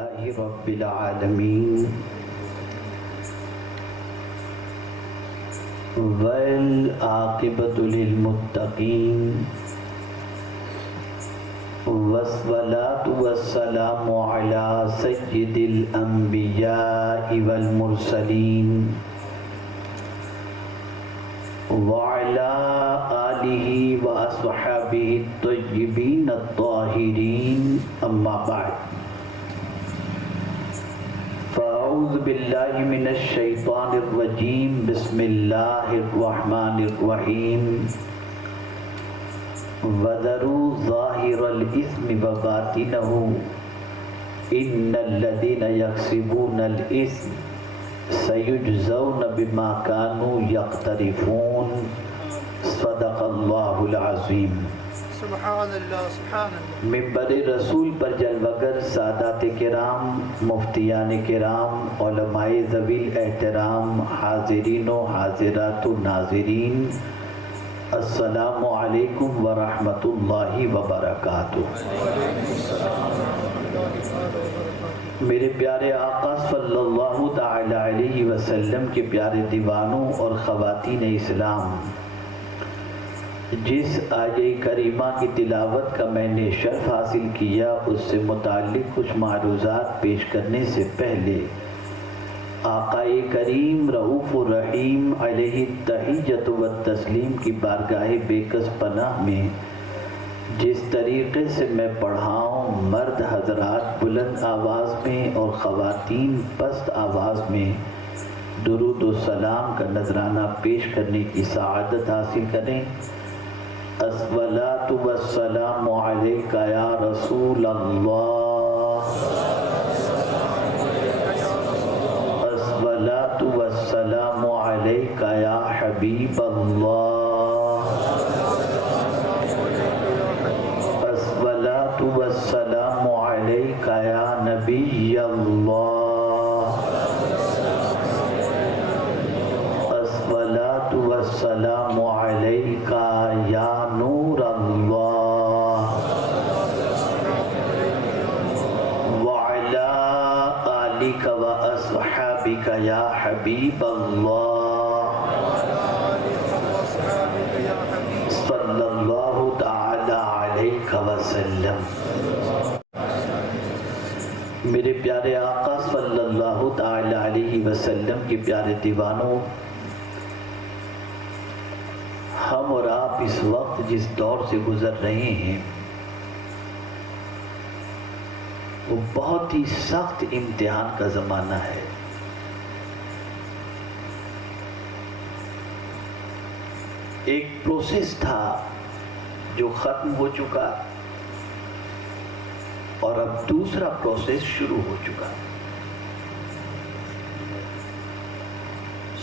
لله رب العالمين والعاقبة للمتقين والصلاة والسلام على سيد الأنبياء والمرسلين وعلى آله وأصحابه الطيبين الطاهرين أما بعد فأعوذ بالله من الشيطان الرجيم بسم الله الرحمن الرحيم وذروا ظاهر الإثم وباطنه إن الذين يكسبون الإثم سيجزون بما كانوا يقترفون صدق اللہ العظیم۔ سبحان اللہ سبحان اللہ۔ منبر رسول پر جلوگر سادات کرام، مفتیان کرام، علماء ذوی الاحترام، حاضرین و حاضرات و ناظرین، السلام علیکم ورحمۃ اللہ وبرکاتہ۔ میرے پیارے آقا صلی اللہ تعالی علیہ وسلم کے پیارے دیوانوں اور خواتین اسلام، جس آیہ کریمہ کی تلاوت کا میں نے شرف حاصل کیا، اس سے متعلق کچھ معروضات پیش کرنے سے پہلے آقا کریم رؤوف الرحیم علیہ التحیۃ والتسلیم کی بارگاہ بے کس پناہ میں جس طریقے سے میں پڑھاؤں، مرد حضرات بلند آواز میں اور خواتین پست آواز میں درود و سلام کا نذرانہ پیش کرنے کی سعادت حاصل کریں۔ الصلاۃ والسلام علیک یا رسول اللہ، الصلاۃ والسلام علیک یا حبیب اللہ، الصلاۃ والسلام علیک یا نبی اللہ، الصلاۃ والسلام علیک یا نور اللہ، وعلی آلک و اصحابک یا حبیب اللہ، صلی اللہ تعالی علیہ وسلم۔ میرے پیارے آقا صلی اللہ تعالی علیہ وسلم کے پیارے دیوانوں، ہم اور آپ اس وقت جس دور سے گزر رہے ہیں وہ بہت ہی سخت امتحان کا زمانہ ہے۔ ایک پروسیس تھا جو ختم ہو چکا اور اب دوسرا پروسیس شروع ہو چکا۔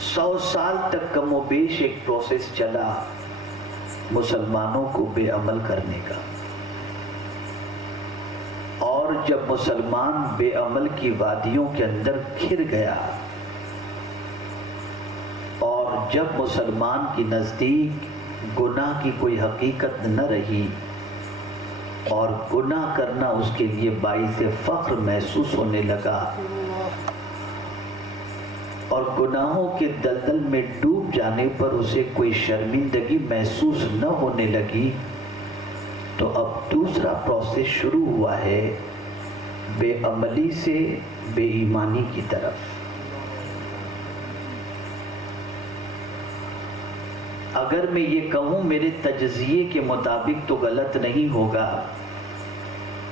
100 سال تک کم و بیش ایک پروسیس چلا مسلمانوں کو بے عمل کرنے کا، اور جب مسلمان بے عمل کی وادیوں کے اندر گھر گیا اور جب مسلمان کی نزدیک گناہ کی کوئی حقیقت نہ رہی اور گناہ کرنا اس کے لیے باعث فخر محسوس ہونے لگا اور گناہوں کے دلدل میں ڈوب جانے پر اسے کوئی شرمندگی محسوس نہ ہونے لگی، تو اب دوسرا پروسیس شروع ہوا ہے بے عملی سے بے ایمانی کی طرف۔ اگر میں یہ کہوں میرے تجزیے کے مطابق تو غلط نہیں ہوگا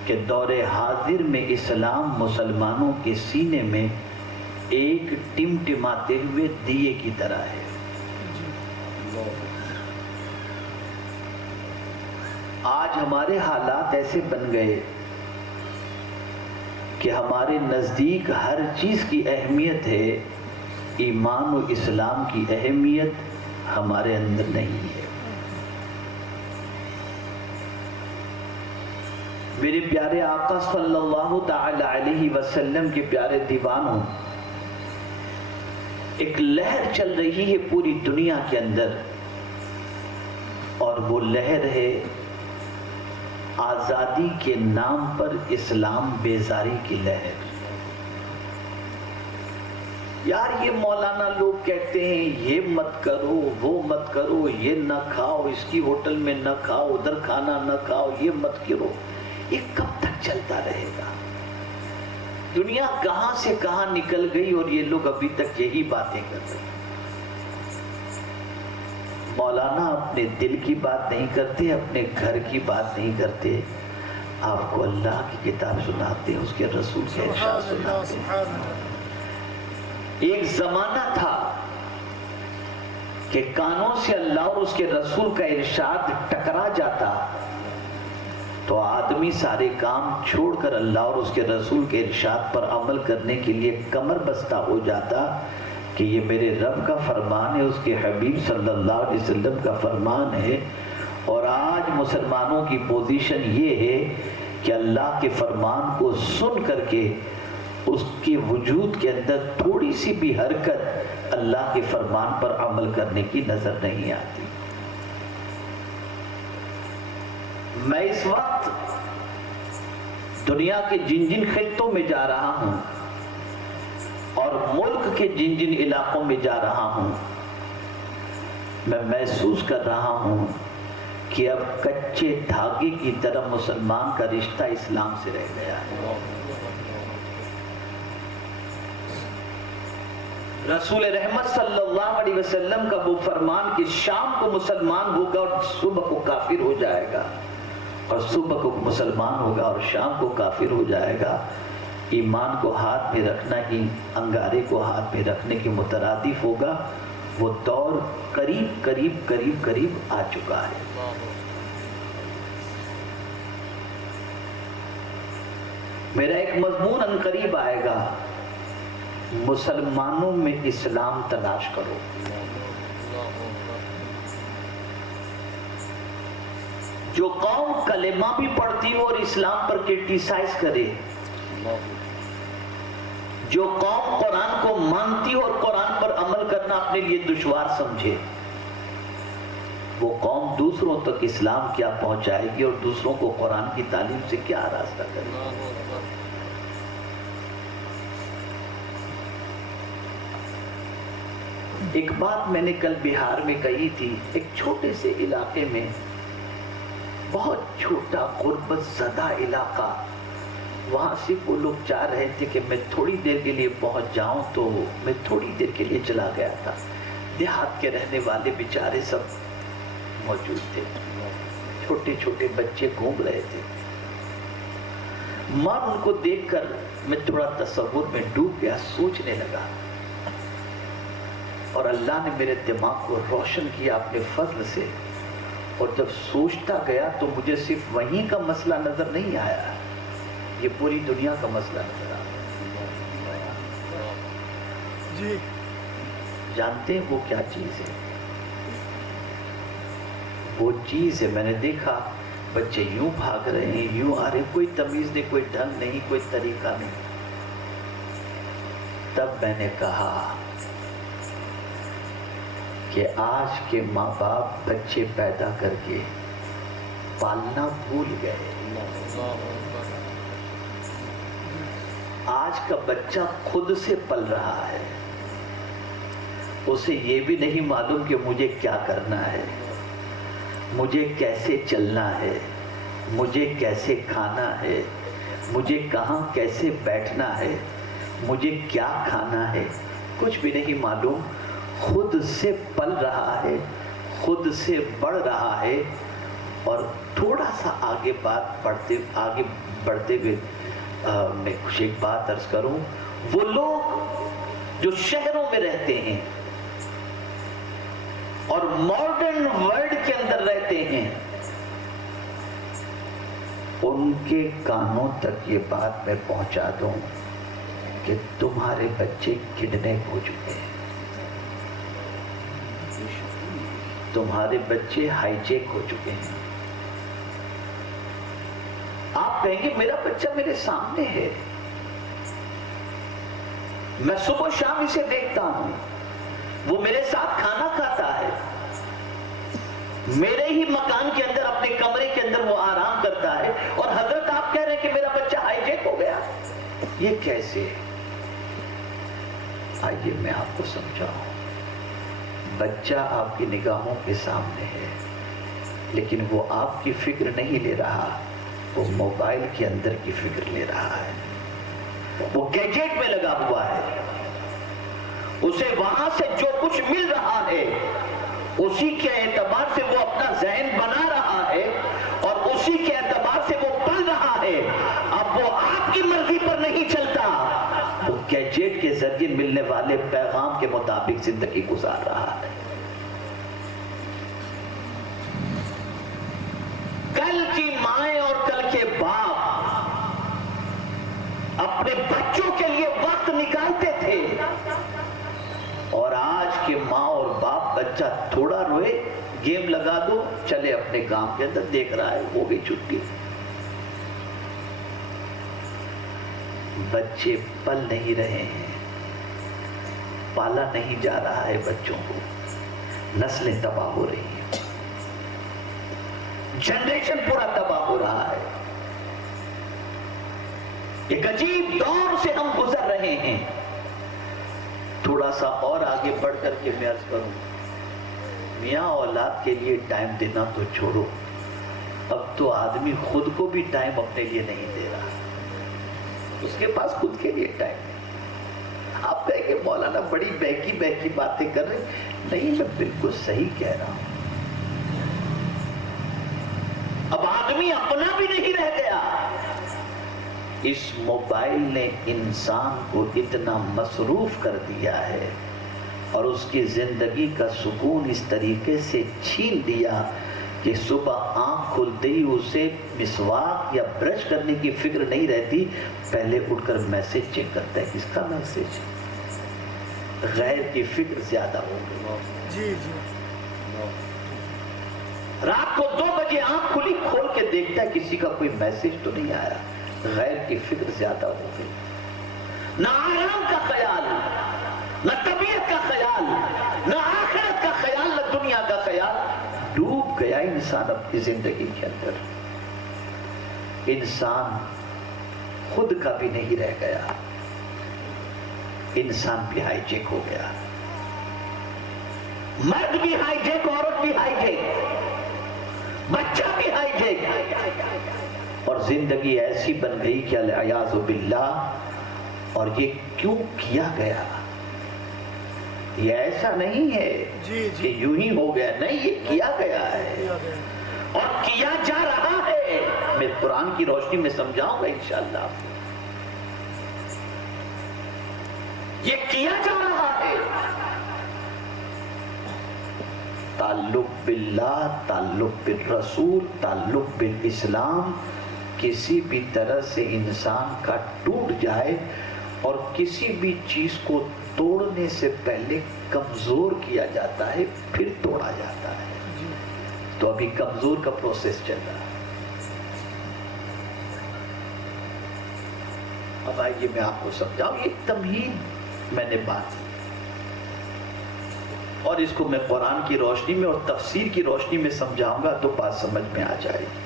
کہ دور حاضر میں اسلام مسلمانوں کے سینے میں ایک ٹمٹماتے ہوئے دیے کی طرح ہے۔ آج ہمارے حالات ایسے بن گئے کہ ہمارے نزدیک ہر چیز کی اہمیت ہے، ایمان و اسلام کی اہمیت ہمارے اندر نہیں ہے۔ میرے پیارے آقا صلی اللہ تعالی علیہ وسلم کے پیارے دیوانوں، ایک لہر چل رہی ہے پوری دنیا کے اندر، اور وہ لہر ہے آزادی کے نام پر اسلام بیزاری کی لہر۔ یار یہ مولانا لوگ کہتے ہیں یہ مت کرو، وہ مت کرو، یہ نہ کھاؤ، اس کی ہوٹل میں نہ کھاؤ، ادھر کھانا نہ کھاؤ، یہ مت کرو، یہ کب تک چلتا رہے گا؟ دنیا کہاں سے کہاں نکل گئی اور یہ لوگ ابھی تک یہی باتیں کر رہے ہیں۔ مولانا اپنے دل کی بات نہیں کرتے، اپنے گھر کی بات نہیں کرتے، آپ کو اللہ کی کتاب سناتے ہیں، اس کے رسول کے ارشاد سناتے ہیں۔ ایک زمانہ تھا کہ کانوں سے اللہ اور اس کے رسول کا ارشاد ٹکرا جاتا تو آدمی سارے کام چھوڑ کر اللہ اور اس کے رسول کے ارشاد پر عمل کرنے کے لیے کمر بستہ ہو جاتا کہ یہ میرے رب کا فرمان ہے، اس کے حبیب صلی اللہ علیہ وسلم کا فرمان ہے۔ اور آج مسلمانوں کی پوزیشن یہ ہے کہ اللہ کے فرمان کو سن کر کے اس کے وجود کے اندر تھوڑی سی بھی حرکت اللہ کے فرمان پر عمل کرنے کی نظر نہیں آتی۔ میں اس وقت دنیا کے جن جن خطوں میں جا رہا ہوں اور ملک کے جن جن علاقوں میں جا رہا ہوں، میں محسوس کر رہا ہوں کہ اب کچے دھاگے کی طرح مسلمان کا رشتہ اسلام سے رہ گیا ہے۔ رسول رحمت صلی اللہ علیہ وسلم کا وہ فرمان کہ شام کو مسلمان ہوگا اور صبح کو کافر ہو جائے گا، اور صبح کو مسلمان ہوگا اور شام کو کافر ہو جائے گا، ایمان کو ہاتھ میں رکھنا ہی انگارے کو ہاتھ میں رکھنے کے مترادف ہوگا۔ وہ دور قریب قریب قریب قریب آ چکا ہے۔ میرا ایک مضمون ان قریب آئے گا، مسلمانوں میں اسلام تلاش کرو۔ جو قوم کلمہ بھی پڑھتی ہو اور اسلام پر کرٹیسائز کرے، جو قوم قرآن کو مانتی ہو اور قرآن پر عمل کرنا اپنے لیے دشوار سمجھے، وہ قوم دوسروں تک اسلام کیا پہنچائے گی اور دوسروں کو قرآن کی تعلیم سے کیا راستہ کرے گی؟ ایک بات میں نے کل بہار میں کہی تھی، ایک چھوٹے سے علاقے میں، بہت چھوٹا غربت زدہ علاقہ، وہاں صرف وہ لوگ چاہ رہے تھے کہ میں تھوڑی دیر کے لیے پہنچ جاؤں، تو میں تھوڑی دیر کے لیے چلا گیا تھا۔ دیہات کے رہنے والے بیچارے سب موجود تھے، چھوٹے چھوٹے بچے گھوم رہے تھے۔ ماں ان کو دیکھ کر میں تھوڑا تصور میں ڈوب گیا، سوچنے لگا، اور اللہ نے میرے دماغ کو روشن کیا اپنے فضل سے، اور جب سوچتا گیا تو مجھے صرف وہیں کا مسئلہ نظر نہیں آیا، یہ پوری دنیا کا مسئلہ نظر آیا۔ جی جانتے ہیں وہ کیا چیز ہے؟ وہ چیز ہے، میں نے دیکھا بچے یوں بھاگ رہے ہیں، یوں آ رہے ہیں، کوئی تمیز نہیں، کوئی ڈھنگ نہیں، کوئی طریقہ نہیں۔ تب میں نے کہا کہ آج کے ماں باپ بچے پیدا کر کے پالنا بھول گئے۔ آج کا بچہ خود سے پل رہا ہے، اسے یہ بھی نہیں معلوم کہ مجھے کیا کرنا ہے، مجھے کیسے چلنا ہے، مجھے کیسے کھانا ہے، مجھے کہاں کیسے بیٹھنا ہے، مجھے کیا کھانا ہے، کچھ بھی نہیں معلوم۔ خود سے پل رہا ہے، خود سے بڑھ رہا ہے۔ اور تھوڑا سا آگے بڑھتے ہوئے میں کچھ ایک بات عرض کروں، وہ لوگ جو شہروں میں رہتے ہیں اور ماڈرن ورلڈ کے اندر رہتے ہیں، ان کے کانوں تک یہ بات میں پہنچا دوں کہ تمہارے بچے کڈنیپ ہو چکے ہیں، تمہارے بچے ہائی جیک ہو چکے ہیں۔ آپ کہیں گے میرا بچہ میرے سامنے ہے، میں صبح شام اسے دیکھتا ہوں، وہ میرے ساتھ کھانا کھاتا ہے، میرے ہی مکان کے اندر اپنے کمرے کے اندر وہ آرام کرتا ہے، اور حضرت آپ کہہ رہے ہیں کہ میرا بچہ ہائی جیک ہو گیا، یہ کیسے؟ آئیے میں آپ کو سمجھاؤں. بچہ آپ کی نگاہوں کے سامنے ہے لیکن وہ آپ کی فکر نہیں لے رہا, وہ موبائل کے اندر کی فکر لے رہا ہے, وہ گیجٹ میں لگا ہوا ہے. اسے وہاں سے جو کچھ مل رہا ہے اسی کے اعتبار سے وہ اپنا ذہن بنا رہا ہے اور اسی کے اعتبار سے وہ پل رہا ہے. اب وہ آپ کی مرضی پر نہیں چلتا, وہ گیجٹ کے ذریعے ملنے والے پیغام کے مطابق زندگی گزار رہا ہے. کل کی مائیں اور کل کے باپ اپنے بچوں کے لیے وقت نکالتے تھے, اور آج کے ماں اور باپ بچہ تھوڑا روئے گیم لگا دو چلے اپنے کام کے اندر دیکھ رہا ہے, وہ بھی چھٹی. بچے پل نہیں رہے ہیں, پالا نہیں جا رہا ہے بچوں کو, نسلیں تباہ ہو رہی ہیں, جنریشن پورا تباہ ہو رہا ہے. ایک عجیب دور سے ہم گزر رہے ہیں. تھوڑا سا اور آگے بڑھ کر کے میں عرض کروں, میاں اولاد کے لیے ٹائم دینا تو چھوڑو, اب تو آدمی خود کو بھی ٹائم اپنے لیے نہیں دے رہا, اس کے پاس خود کے لیے ٹائم نہیں. آپ کہیں کہ مولانا بڑی بہکی باتیں کر رہے, نہیں میں بالکل صحیح کہہ رہا ہوں. اب آدمی اپنا بھی نہیں رہ گیا. اس موبائل نے انسان کو اتنا مصروف کر دیا ہے اور اس کی زندگی کا سکون اس طریقے سے چھین دیا کہ صبح آنکھ کھلتے ہی اسے مسواک یا برش کرنے کی فکر نہیں رہتی, پہلے اٹھ کر میسج چیک کرتا ہے کس کا میسج. غیر کی فکر زیادہ ہو گئی. رات کو 2 بجے آنکھ کھلی کھول کے دیکھتا ہے کسی کا کوئی میسج تو نہیں آیا. غیر کی فکر زیادہ ہو گئی. نہ آرام کا خیال, نہ طبیعت کا خیال, نہ آخرت کا خیال, نہ دنیا کا خیال. ڈوب گیا انسان اپنی زندگی کے اندر. انسان خود کا بھی نہیں رہ گیا, انسان بھی ہائی جیک ہو گیا. مرد بھی ہائی جیک, عورت بھی ہائی جیک, بچہ بھی ہائی جیک, اور زندگی ایسی بن گئی کہ العیاذ باللہ. اور یہ کیوں کیا گیا؟ یہ ایسا نہیں ہے کہ یوں ہی ہو گیا, نہیں, یہ کیا گیا ہے اور کیا جا رہا ہے. میں قرآن کی روشنی میں سمجھاؤں گا انشاءاللہ. یہ کیا جا رہا ہے. تعلق باللہ, تعلق بالرسول, تعلق بالاسلام کسی بھی طرح سے انسان کا ٹوٹ جائے اور کسی بھی چیز کو توڑنے سے پہلے کمزور کیا جاتا ہے, پھر توڑا جاتا ہے. تو ابھی کمزور کا پروسیس چل رہا ہے. اب آئیے میں آپ کو سمجھاؤں, یہ تمہید میں نے بات کی اور اس کو میں قرآن کی روشنی میں اور تفسیر کی روشنی میں سمجھاؤں گا تو بات سمجھ میں آ جائے گی.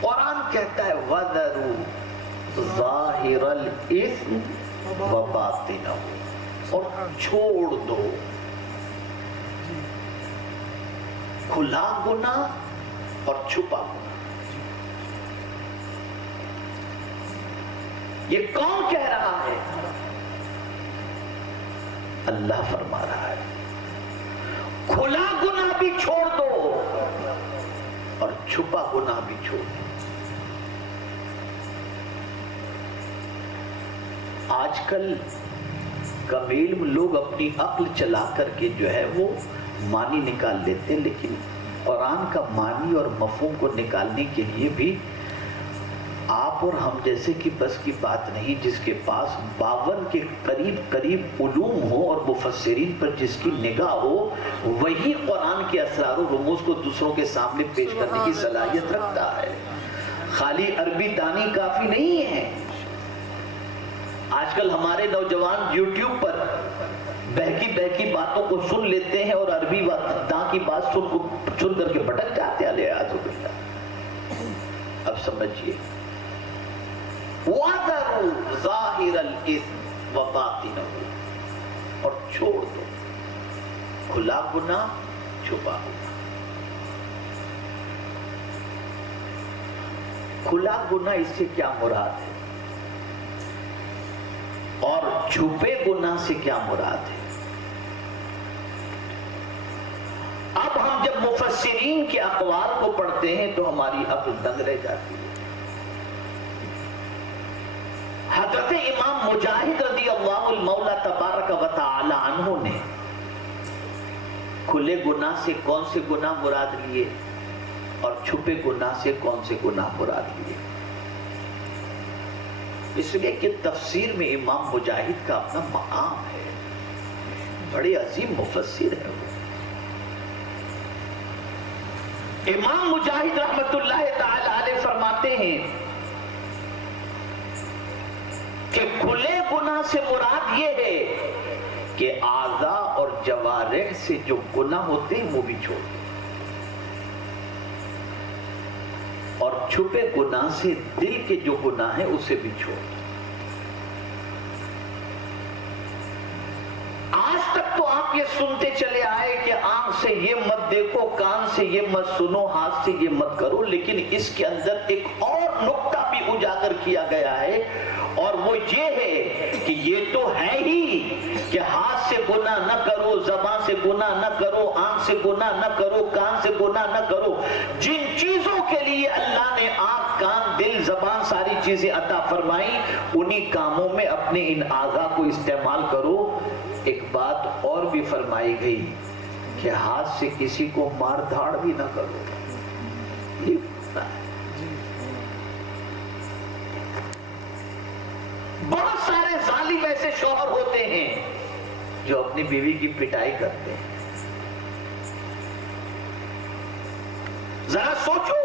قرآن کہتا ہے وَذَرُوا ظَاهِرَ الْإِثْمِ وَبَاطِنَهُ, اور چھوڑ دو کھلا گناہ اور چھپا گناہ. یہ کون کہہ رہا ہے؟ اللہ فرما رہا ہے کھلا گناہ بھی چھوڑ دو اور چھپا گناہ بھی چھوڑ دو. آج کل کم علم لوگ اپنی عقل چلا کر کے جو ہے وہ معنی نکال لیتے ہیں, لیکن قرآن کا معنی اور مفہوم کو نکالنے کے لیے بھی آپ اور ہم جیسے کی بس کی بات نہیں. جس کے پاس 52 کے قریب علوم ہو اور مفسرین پر جس کی نگاہ ہو, وہی قرآن کے اسرار و رموز کو دوسروں کے سامنے پیش کرنے کی صلاحیت رکھتا ہے. خالی عربی دانی کافی نہیں ہے. آج کل ہمارے نوجوان یوٹیوب پر بہکی باتوں کو سن لیتے ہیں اور عربی داں کی بات سن کر کے بھٹک جاتے ہیں. اب سمجھیے وَذَرُوا ظَاهِرَ الْإِثْمِ وَبَاطِنَهُ، اور چھوڑ دو کھلا گناہ چھپا گناہ۔ کھلا گناہ اس سے کیا مراد ہے اور چھپے گناہ سے کیا مراد ہے؟ اب ہم جب مفسرین کے اقوال کو پڑھتے ہیں تو ہماری عقل دنگ رہ جاتی ہے۔ حضرت امام مجاہد رضی اللہ المولا تبارک و تعالی عنہ نے کھلے گناہ سے کون سے گناہ مراد لیے اور چھپے گناہ سے کون سے گناہ مراد لیے؟ اس لیے کہ تفسیر میں امام مجاہد کا اپنا مقام ہے، بڑے عظیم مفسر ہے وہ۔ امام مجاہد رحمت اللہ تعالی علیہ فرماتے ہیں کہ کھلے گناہ سے مراد یہ ہے کہ اعضاء اور جوارح سے جو گناہ ہوتے ہیں وہ بھی چھوڑ دیں، اور چھپے گناہ سے دل کے جو گناہ ہیں اسے بھی چھوڑ دیں۔ آج تک تو آپ یہ سنتے چلے آئے کہ آنکھ سے یہ مت دیکھو، کان سے یہ مت سنو، ہاتھ سے یہ مت کرو، لیکن اس کے اندر ایک اور نقطہ بھی اجاگر کیا گیا ہے، اور وہ یہ ہے کہ یہ تو ہے ہی کہ ہاتھ سے گناہ نہ کرو، زبان سے گناہ نہ کرو، آنکھ سے گناہ نہ کرو، کان سے گناہ نہ کرو۔ جن چیزوں کے لیے اللہ نے آنکھ، کان، دل، زبان ساری چیزیں عطا فرمائیں، انہی کاموں میں اپنے ان اعضاء کو استعمال کرو۔ ایک بات اور بھی فرمائی گئی کہ ہاتھ سے کسی کو مار دھاڑ بھی نہ کرو، یہ ہے۔ بہت سارے ظالم ایسے شوہر ہوتے ہیں جو اپنی بیوی کی پٹائی کرتے ہیں۔ ذرا سوچو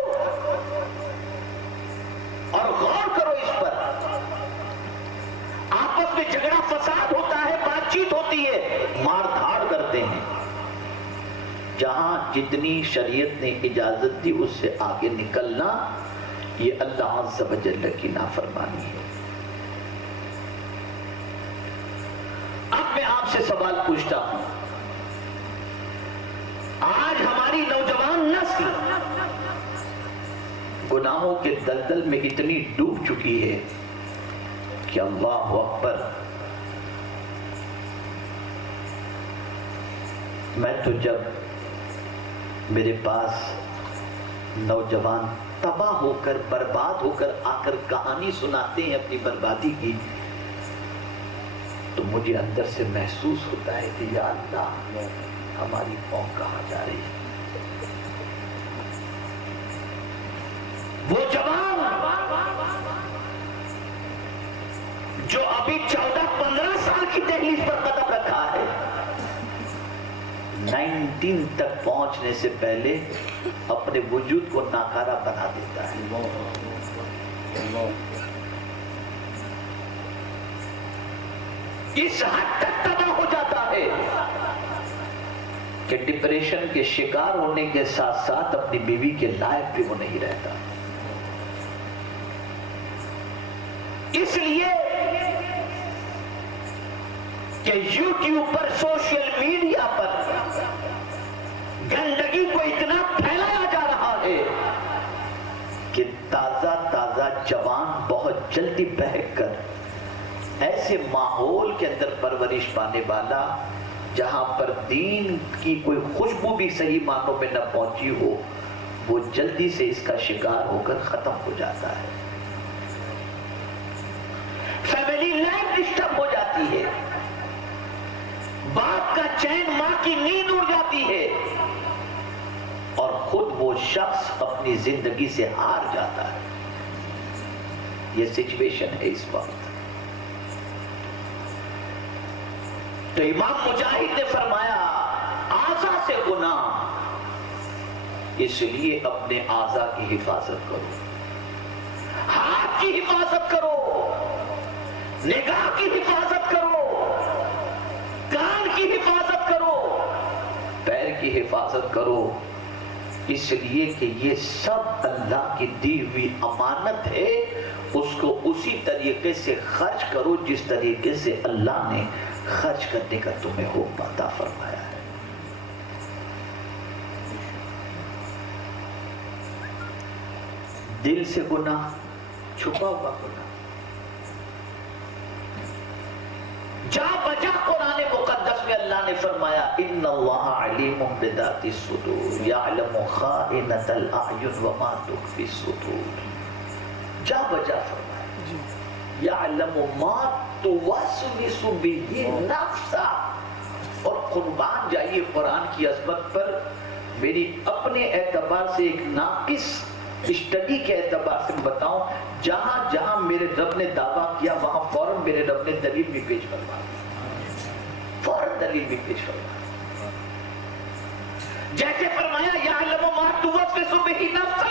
اور غور کرو اس پر۔ آپس میں جھگڑا فساد ہوتا ہے، بات چیت ہوتی ہے، مار دھاڑ کرتے ہیں۔ جہاں جتنی شریعت نے اجازت دی اس سے آگے نکلنا یہ اللہ عز و جل کی نافرمانی ہے۔ اب میں آپ سے سوال پوچھتا ہوں، آج ہماری نوجوان نسل گناہوں کے دلدل میں اتنی ڈوب چکی ہے کہ اللہ اکبر، میں تو جب میرے پاس نوجوان تباہ ہو کر، برباد ہو کر آ کر کہانی سناتے ہیں اپنی بربادی کی، تو مجھے اندر سے محسوس ہوتا ہے کہ یا اللہ، ہماری قوم کہاں جا رہی ہے۔ وہ جوان جو ابھی 14-15 سال کی دہلیز پر قدم رکھا ہے، 19 تک پہنچنے سے پہلے اپنے وجود کو ناکارہ بنا دیتا ہے۔ اس حد تک تباہ ہو جاتا ہے کہ ڈپریشن کے شکار ہونے کے ساتھ ساتھ اپنی بیوی کے لائق بھی وہ نہیں رہتا۔ اس لیے کہ یوٹیوب پر، سوشل میڈیا پر گندگی کو اتنا پھیلایا جا رہا ہے کہ تازہ تازہ جوان بہت جلدی بہک کر ایسے ماحول کے اندر پرورش پانے والا جہاں پر دین کی کوئی خوشبو بھی صحیح معنوں میں نہ پہنچی ہو، وہ جلدی سے اس کا شکار ہو کر ختم ہو جاتا ہے۔ فیملی لائف ڈسٹرب ہو جاتی ہے، باپ کا چین، ماں کی نیند اڑ جاتی ہے، اور خود وہ شخص اپنی زندگی سے ہار جاتا ہے۔ یہ سچویشن ہے اس وقت۔ تو امام مجاہد نے فرمایا اعضاء سے گناہ، اس لیے اپنے اعضاء کی حفاظت کرو، ہاتھ کی حفاظت کرو، نگاہ کی حفاظت کرو، کان کی حفاظت کرو، پیر کی حفاظت کرو، اس لیے کہ یہ سب اللہ کی دی ہوئی امانت ہے، اس کو اسی طریقے سے خرچ کرو جس طریقے سے اللہ نے خرچ کرنے کا تمہیں حکم عطا فرمایا ہے. دل سے گناہ، چھپا ہوا گناہ، جا بجا قرآن مقدس میں اللہ نے فرمایا ان اللہ علیم بذات الصدور یعلم خائنۃ الاعین وما تخفی الصدور. جا بجا فرمایا یعلم ما توسوس به النفس. اور قربان جائیے قرآن کی عظمت پر. میری اپنے اعتبار سے ایک ناقص اسٹڈی کے اعتبار سے بتاؤں، جہاں جہاں میرے رب نے دعویٰ کیا وہاں فوراً میرے رب نے دلیل بھی پیش کروا دی، فوراً دلیل بھی پیش کروا دی. جیسے فرمایا یعلم ما توسوس به النفس،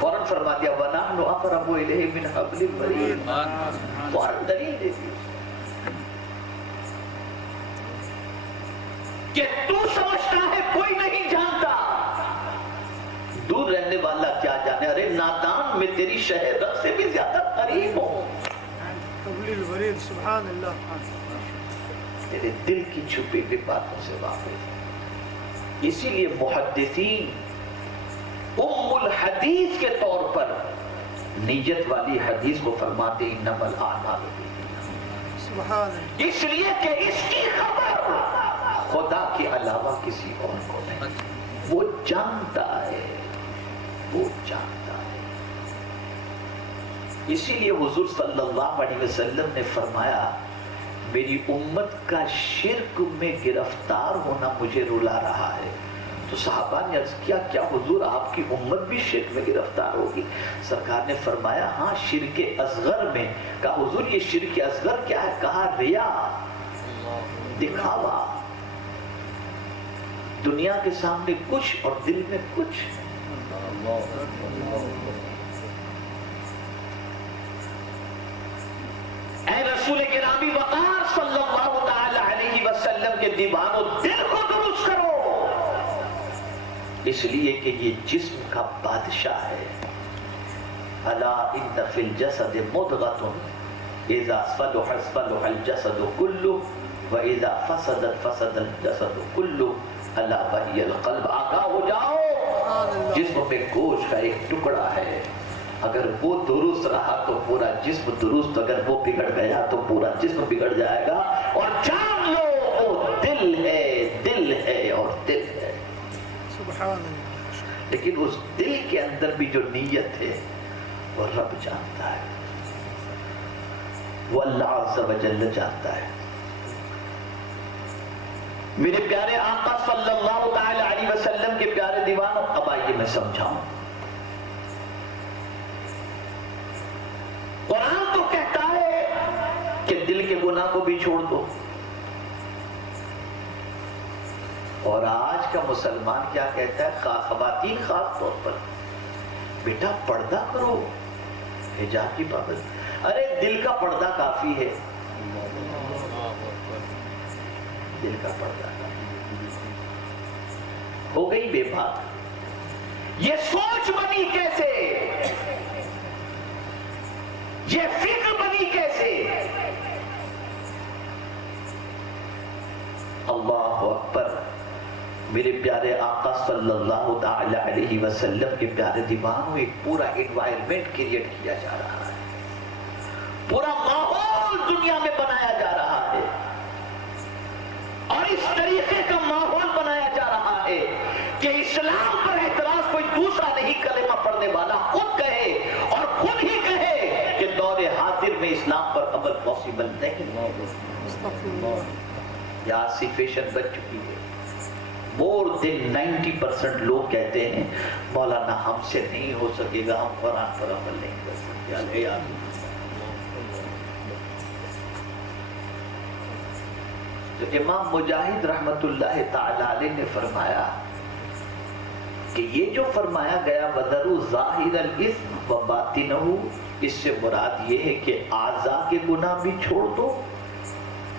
فوراً فرما دیا وَنَحْنُ أَقْرَبُ إِلَيْهِ مِنْ حَبْلِ الْوَرِيدِ. فوراً دلیل دے دی کہ تو سمجھتا ہے کوئی نہیں جانتا، دور رہنے والا کیا جانے. ارے نادان، میں تیری شہر رب سے بھی زیادہ قریب ہوں. سبحان اللہ. تیرے دل کی چھپی ہوئی باتوں سے واقف. اسی لیے محدثین ام الحدیث کے طور پر نیت والی حدیث کو فرماتے انما الاعمال بالنیات. سبحان اللہ. اس لیے کہ اس کی خبر خدا کے علاوہ کسی اور کو نہیں. وہ جانتا ہے، وہ جانتا ہے. اسی لیے حضور صلی اللہ علیہ وسلم نے فرمایا میری امت کا شرک میں گرفتار ہونا مجھے رلا رہا ہے. تو صحابہ نے عرض کیا کیا حضور آپ کی امت بھی شرک میں گرفتار ہوگی؟ سرکار نے فرمایا ہاں شرک اصغر میں. کہا حضور یہ شرک اصغر کیا ہے؟ کہا ریا، دکھاوا، دنیا کے سامنے کچھ اور دل میں کچھ. اے رسول گرامی وقار صلی اللہ تعالی علیہ وسلم کے دیوانوں دل کو درست کرو، اس لیے کہ یہ جسم کا بادشاہ ہے. الا ان فی الجسد مضغۃ اذا صلح صلح الجسد كله واذا فسدت فسد الجسد كله الا وهي القلب. آگاہ ہو جاؤ، جسم میں گوشت کا ایک ٹکڑا ہے، اگر وہ درست رہا تو پورا جسم درست، اگر وہ بگڑ گیا تو پورا جسم بگڑ جائے گا. اور جان لو وہ دل ہے، دل ہے اور دل ہے. سبحان اللہ. لیکن اس دل کے اندر بھی جو نیت ہے وہ رب جانتا ہے، وہ اللہ عز و جل جانتا ہے. میرے پیارے آقا صلی اللہ تعالی علیہ وسلم کے پیارے دیوانوں، اب آئیے میں سمجھاؤں. قرآن تو کہتا ہے کہ دل کے گناہ کو بھی چھوڑ دو، اور آج کا مسلمان کیا کہتا ہے؟ خواتین خاص طور پر بیٹا پردہ کرو، حجاب کی پابندی. ارے دل کا پردہ کافی ہے، دل کا پردہ ہو گئی بے بات. یہ سوچ بنی کیسے، یہ فکر بنی کیسے؟ اللہ اکبر. میرے پیارے آقا صلی اللہ تعالی علیہ وسلم کے پیارے دیوانوں، ایک پورا انوائرمنٹ کریٹ کیا جا رہا ہے، پورا ماحول دنیا میں بنایا جا رہا ہے. اور اس طریقے کا ماحول بنایا جا رہا ہے کہ اسلام پر اعتراض کوئی دوسرا نہیں، کلمہ پڑھنے والا خود کہے اور خود ہی کہے کہ دور حاضر میں اسلام پر عمل پاسبل نہیں. یہ آج سی فیشن بن چکی ہے. مور دین 90% لوگ کہتے ہیں مولانا ہم سے نہیں ہو سکے گا، ہم قرآن پر عمل نہیں کر سکتے. تو امام مجاہد رحمت اللہ تعالی علیہ نے فرمایا کہ یہ جو فرمایا گیا وَذَرُوا ظَاهِرَ الْإِثْمِ وَبَاطِنَهُ، اس سے مراد یہ ہے کہ اعضاء کے گناہ بھی چھوڑ دو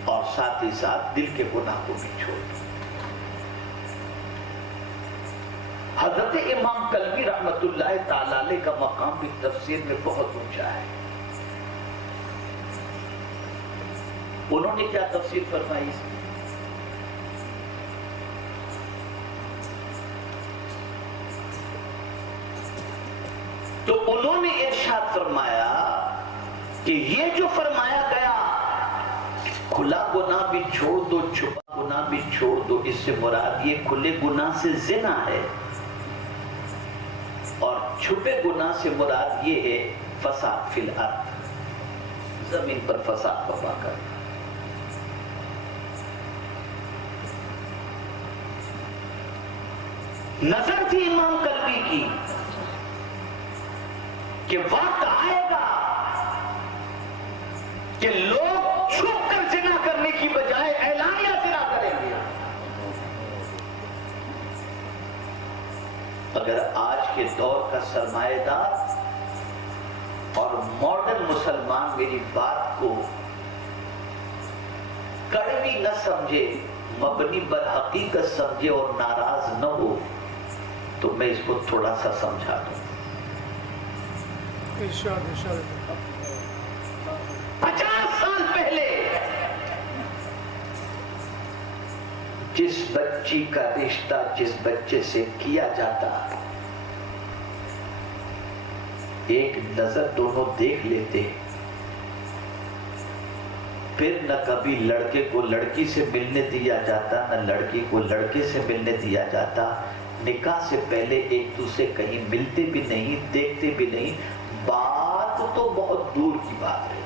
اور ساتھ ہی ساتھ دل کے گناہ کو بھی چھوڑ دو. حضرت امام قلبی رحمت اللہ تعالی علیہ کا مقام بھی تفسیر میں بہت اونچا ہے. انہوں نے کیا تفسیر فرمائی اس میں؟ تو انہوں نے ارشاد فرمایا کہ یہ جو فرمایا گیا کھلا گناہ بھی چھوڑ دو چھپا گناہ بھی چھوڑ دو، اس سے مراد یہ کھلے گناہ سے زنا ہے اور چھپے گناہ سے مراد یہ ہے فساد فی الارض، زمین پر فساد برپا کرنا. نظر تھی امام قلبی کی کہ وقت آئے گا کہ لوگ چھپ کر زنا کرنے کی بجائے اعلانیہ زنا کریں گے. اگر آج کے دور کا سرمایہ دار اور ماڈرن مسلمان میری بات کو کڑوی نہ سمجھے، مبنی بر حقیقت سمجھے اور ناراض نہ ہو، تو میں اس کو تھوڑا سا سمجھا دوں. ارشاد 50 سال پہلے جس بچی کا رشتہ جس بچے سے کیا جاتا، ایک نظر دونوں دیکھ لیتے، پھر نہ کبھی لڑکے کو لڑکی سے ملنے دیا جاتا نہ لڑکی کو لڑکے سے ملنے دیا جاتا. نکاح سے پہلے ایک دوسرے کہیں ملتے بھی نہیں، دیکھتے بھی نہیں. بات تو بہت دور کی بات ہے.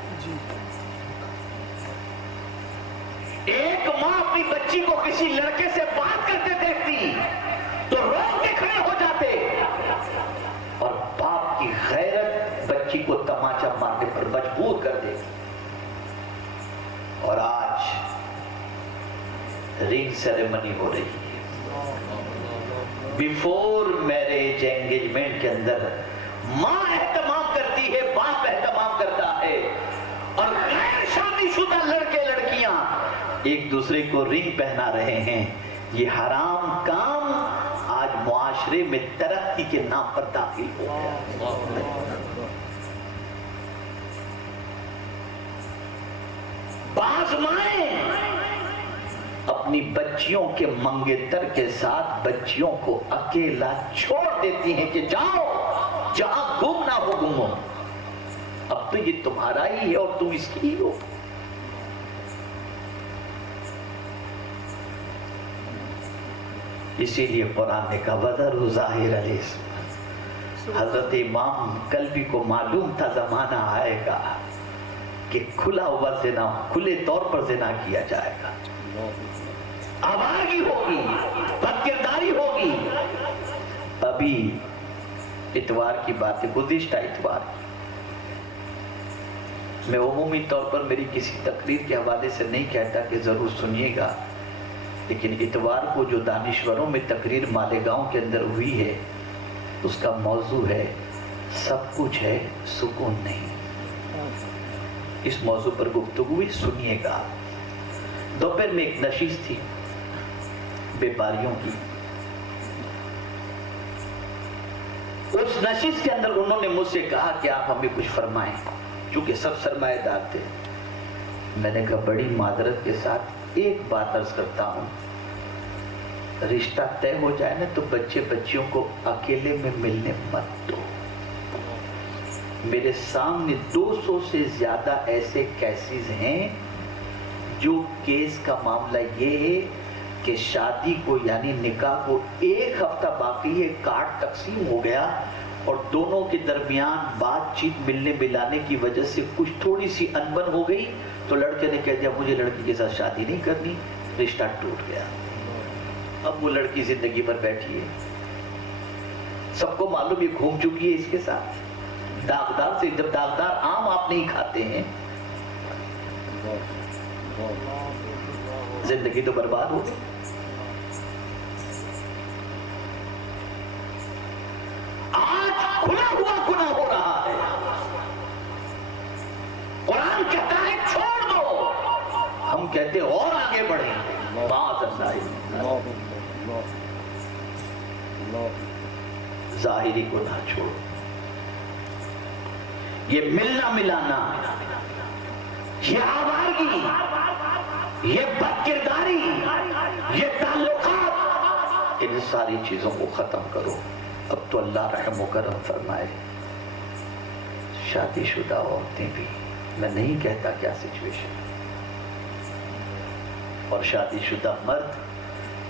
ایک ماں اپنی بچی کو کسی لڑکے سے بات کرتے دیکھتی تو روک کے کھڑے ہو جاتے، اور باپ کی غیرت بچی کو تماچا مارنے پر مجبور کر دیتی. اور آج رنگ سیریمنی ہو رہی ہے، بیفور میرج انگیجمنٹ کے اندر ماں اہتمام کرتی ہے، باپ اہتمام کرتا ہے، اور غیر شادی شدہ لڑکے لڑکیاں ایک دوسرے کو رنگ پہنا رہے ہیں. یہ حرام کام آج معاشرے میں ترقی کے نام پر داخل ہو گیا. بعض مائیں اپنی بچیوں کے منگیتر کے ساتھ بچیوں کو اکیلا چھوڑ دیتی ہیں کہ جاؤ جہاں گھومنا ہو گھومو، اب تو یہ تمہارا ہی ہے اور تم اس کی ہو. اسی لیے قرآن نے کہا وَذَرُوا ظَاهِرَ الْإِثْمِ. حضرت امام قلبی کو معلوم تھا زمانہ آئے گا کہ کھلا ہوا زنا، کھلے طور پر زنا کیا جائے گا، آوارگی ہوگی، بدکرداری ہوگی. ابھی اتوار کی بات ہے، گزشتہ اتوار کی، میں عمومی طور پر میری کسی تقریر کے حوالے سے نہیں کہتا کہ ضرور سنیے گا، لیکن اتوار کو جو دانشوروں میں تقریر مالیگاؤں کے اندر ہوئی ہے اس کا موضوع ہے سب کچھ ہے سکون نہیں. اس موضوع پر گفتگو ہوئی، سنیے گا. دوپہر میں ایک نشست تھی بیپاریوں کی. اس نشست کے اندر انہوں نے مجھ سے کہا کہ آپ ہمیں کچھ فرمائیں، چونکہ سب سرمایہ دار تھے. میں نے کہا بڑی معذرت کے ساتھ ایک بات عرض کرتا ہوں، رشتہ طے ہو جائے نا تو بچے بچیوں کو اکیلے میں ملنے مت دو. میرے سامنے 200 سے زیادہ ایسے کیسز ہیں جو کیس کا معاملہ یہ ہے کہ شادی کو یعنی نکاح کو 1 ہفتہ باقی ہے، کارڈ تقسیم ہو گیا اور دونوں کے درمیان بات چیت ملنے ملانے کی وجہ سے کچھ تھوڑی سی انبن ہو گئی تو لڑکے نے کہہ دیا مجھے لڑکی کے ساتھ شادی نہیں کرنی، رشتہ ٹوٹ گیا. اب وہ لڑکی زندگی بھر بیٹھی ہے، سب کو معلوم یہ گھوم چکی ہے اس کے ساتھ. داغدار سے جب داغدار آم آپ نہیں کھاتے ہیں زندگی تو برباد ہو گئی. آج کھلا ہوا گناہ ہو رہا ہے. قرآن کہتا ہے چھوڑ دو، ہم کہتے اور آگے بڑھیں. ظاہری گناہ چھوڑو. یہ ملنا ملانا، یہ آوارگی، یہ بدکرداری، یہ تعلقات، ان ساری چیزوں کو ختم کرو. اب تو اللہ رحم و کرم فرمائے. شادی شدہ عورتیں بھی، میں نہیں کہتا کیا سچویشن، اور شادی شدہ مرد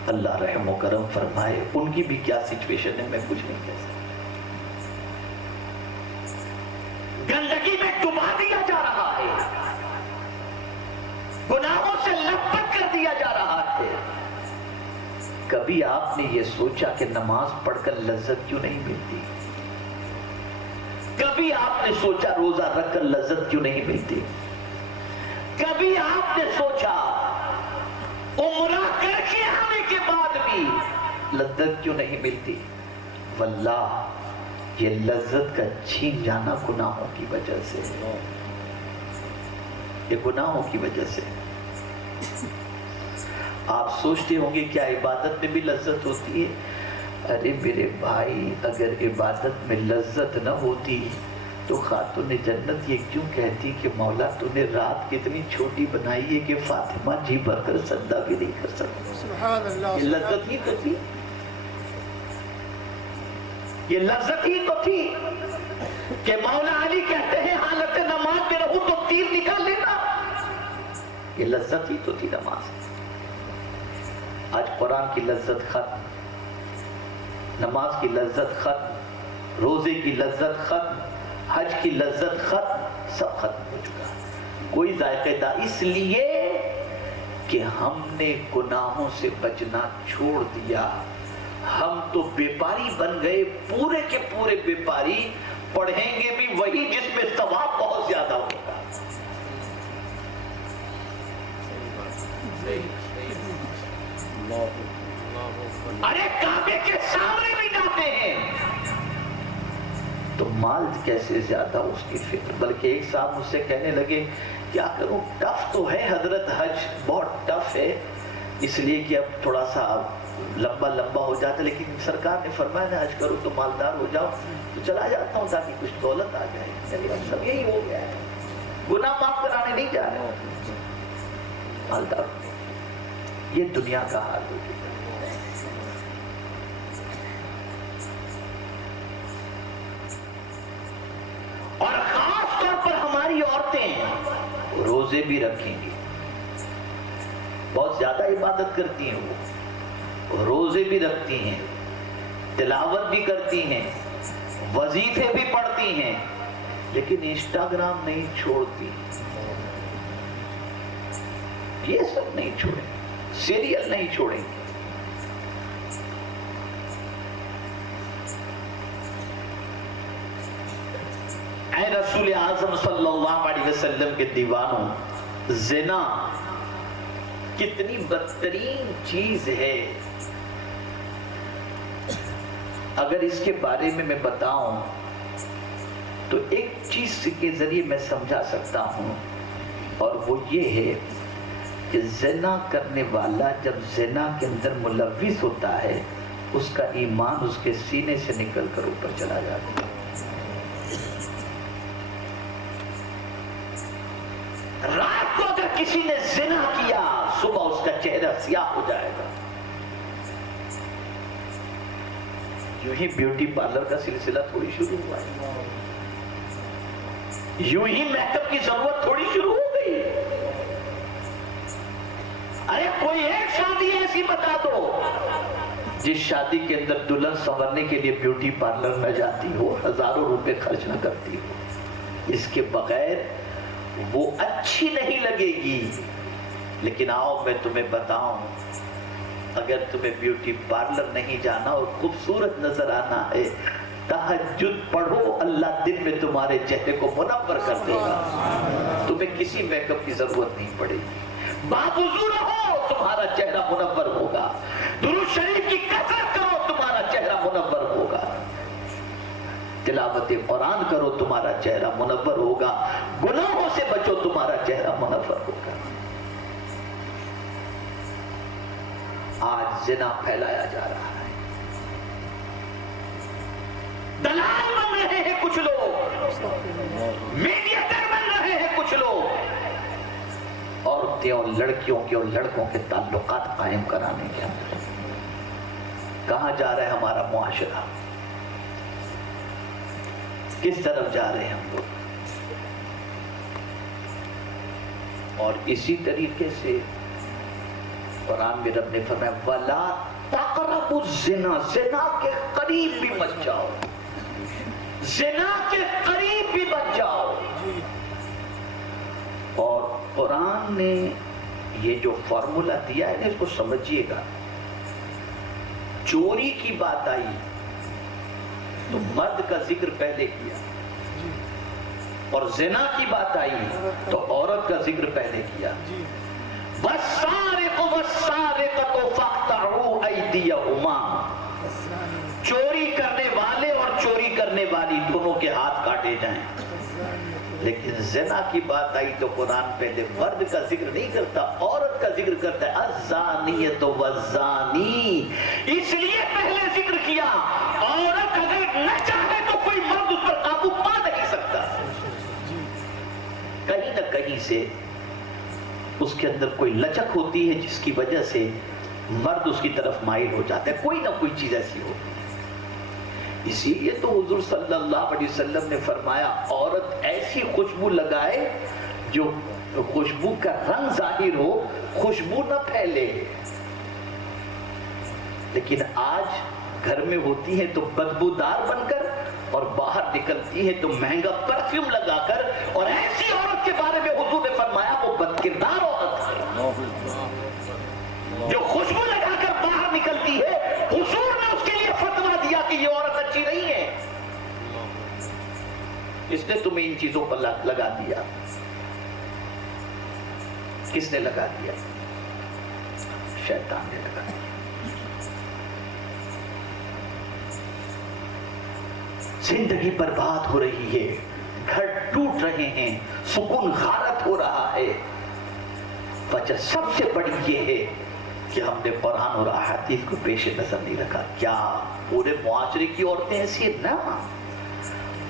اللہ رحم و کرم فرمائے ان کی بھی کیا سچویشن ہے، میں کچھ نہیں کہہ سکتا. گندگی میں ڈبا دیا جا رہا ہے، گناہوں سے لپٹ کر دیا جا رہا ہے. کبھی آپ نے یہ سوچا کہ نماز پڑھ کر لذت کیوں نہیں ملتی؟ کبھی آپ نے سوچا روزہ رکھ کر لذت کیوں نہیں ملتی؟ کبھی آپ نے سوچا عمرہ کر کے آنے کے بعد بھی لذت کیوں نہیں ملتی؟ واللہ یہ لذت کا چھین جانا گناہوں کی وجہ سے، یہ گناہوں کی وجہ سے. آپ سوچتے ہوں گے کیا عبادت میں بھی لذت ہوتی ہے؟ ارے میرے بھائی، اگر عبادت میں لذت نہ ہوتی تو خاتون جنت یہ کیوں کہتی کہ مولا تو نے رات کتنی چھوٹی بنائی ہے کہ فاطمہ جی بھر کر سجدہ بھی نہیں کر سکتی؟ سبحان اللہ. یہ لذت ہی تو تھی، یہ لذت ہی تو تھی کہ مولا علی کہتے ہیں حالت نماز میں رہوں تو تیر نکال لینا. یہ لذت ہی تو تھی نماز. آج قرآن کی لذت ختم، نماز کی لذت ختم، روزے کی لذت ختم، حج کی لذت ختم، سب ختم ہو چکا. کوئی ذائقہ دار، اس لیے کہ ہم نے گناہوں سے بچنا چھوڑ دیا. ہم تو بیپاری بن گئے، پورے کے پورے بیپاری. پڑھیں گے بھی وہی جس میں ثواب بہت زیادہ ہوگا. ارے کعبے کے سامنے بھی جاتے ہیں تو مال کیسے زیادہ اس کی فکر. بلکہ ایک صاحب مجھ سے کہنے لگے کیا کروں، ٹف تو ہے حضرت، حج بہت ٹف ہے اس لیے کہ اب تھوڑا سا لمبا ہو جاتا ہے، لیکن سرکار نے فرمایا نا حج کرو تو مالدار ہو جاؤ. تو چلا جاتا ہوں تاکہ کچھ دولت آ جائے. سب یہی ہو گیا ہے، گناہ معاف کرانے نہیں جا رہے، مالدار. یہ دنیا کا حال ہو گیا. اور خاص طور پر ہماری عورتیں روزے بھی رکھیں گی، بہت زیادہ عبادت کرتی ہیں، وہ روزے بھی رکھتی ہیں، تلاوت بھی کرتی ہیں، وظیفے بھی پڑھتی ہیں، لیکن انسٹاگرام نہیں چھوڑتی. یہ سب نہیں چھوڑیں، سیریل نہیں چھوڑیں. اے رسول اعظم صلی اللہ علیہ وسلم کے دیوانوں، زنا کتنی بدترین چیز ہے. اگر اس کے بارے میں بتاؤں تو ایک چیز کے ذریعے میں سمجھا سکتا ہوں، اور وہ یہ ہے کہ زنا کرنے والا جب زنا کے اندر ملوث ہوتا ہے اس کا ایمان اس کے سینے سے نکل کر اوپر چلا جاتا ہے. رات کو اگر کسی نے زنا کیا صبح اس کا چہرہ سیاہ ہو جائے گا. یوں ہی بیوٹی پارلر کا سلسلہ تھوڑی شروع ہوا ہے، یوں ہی میک اپ کی ضرورت تھوڑی شروع ہو گئی. ارے کوئی ایک شادی ایسی بتا دو جس شادی کے اندر دلہن سنورنے کے لیے بیوٹی پارلر میں جاتی ہو، ہزاروں روپے خرچ نہ کرتی ہو. اس کے بغیر وہ اچھی نہیں لگے گی. لیکن آؤ میں تمہیں بتاؤں، اگر تمہیں بیوٹی پارلر نہیں جانا اور خوبصورت نظر آنا ہے، تہجد پڑھو، اللہ دن میں تمہارے چہرے کو منور کر دے گا. تمہیں کسی میک اپ کی ضرورت نہیں پڑے گی. باوضو رہو، تمہارا چہرہ منور ہوگا. درود شریف کی کثرت کرو، تمہارا چہرہ منور ہوگا. تلاوت قرآن کرو، تمہارا چہرہ منور ہوگا. گناہوں سے بچو، تمہارا چہرہ منور ہوگا. آج زنا پھیلایا جا رہا ہے. دلال بن رہے ہیں کچھ لوگ، میڈیٹر بن رہے ہیں کچھ لوگ، عورتیں اور لڑکیوں کے اور لڑکوں کے تعلقات قائم کرانے کے اندر۔ کہاں جا رہا ہے ہمارا معاشرہ؟ کس طرف جا رہے ہیں ہم لوگ؟ اور اسی طریقے سے قرآن میں رب نے فرمایا وَلَا تَقْرَبُوا الزِّنَا، زنا کے قریب بھی مت جاؤ، زنا کے قریب بھی مت جاؤ۔ اور قرآن نے یہ جو فارمولا دیا ہے اس کو سمجھیے گا۔ چوری کی بات آئی تو مرد کا ذکر پہلے کیا، اور زنا کی بات آئی تو عورت کا ذکر پہلے کیا۔ وَالسَّارِقُ وَالسَّارِقَةُ فَاقْطَعُوا أَيْدِيَهُمَا، چوری کرنے والے اور چوری کرنے والی دونوں کے ہاتھ کاٹے جائیں۔ لیکن زنا کی بات آئی تو قرآن پہلے مرد کا ذکر نہیں کرتا، عورت کا ذکر کرتا ہے۔ الزانیۃ والزانی، اس لیے پہلے ذکر کیا۔ عورت اگر نہ چاہے تو کوئی مرد اس پر قابو پا نہیں سکتا۔ کہیں نہ کہیں سے اس کے اندر کوئی لچک ہوتی ہے جس کی وجہ سے مرد اس کی طرف مائل ہو جاتا ہے، کوئی نہ کوئی چیز ایسی ہوتی ہے۔ اسی لیے تو حضور صلی اللہ علیہ وسلم نے فرمایا عورت ایسی خوشبو لگائے جو خوشبو کا رنگ ظاہر ہو، خوشبو نہ پھیلے۔ لیکن آج گھر میں ہوتی ہیں تو بدبودار بن کر، اور باہر نکلتی ہے تو مہنگا پرفیوم لگا کر، اور ایسی عورت کے بارے میں حضور نے فرمایا وہ بدکردار عورت ہے جو خوشبو لگا کر باہر نکلتی ہے۔ حضور نے اس کے لیے فتویٰ دیا کہ یہ عورت اچھی نہیں ہے، اس نے تمہیں ان چیزوں پر لگا دیا۔ کس نے لگا دیا؟ شیطان نے لگا دیا۔ زندگی برباد ہو رہی ہے، گھر ٹوٹ رہے ہیں، سکون غارت ہو رہا ہے۔ وجہ سب سے بڑی یہ ہے کہ ہم نے قرآن اور احادیث کو پیش نظر نہیں رکھا۔ کیا پورے معاشرے کی عورتیں ایسی ہیں؟ نہ،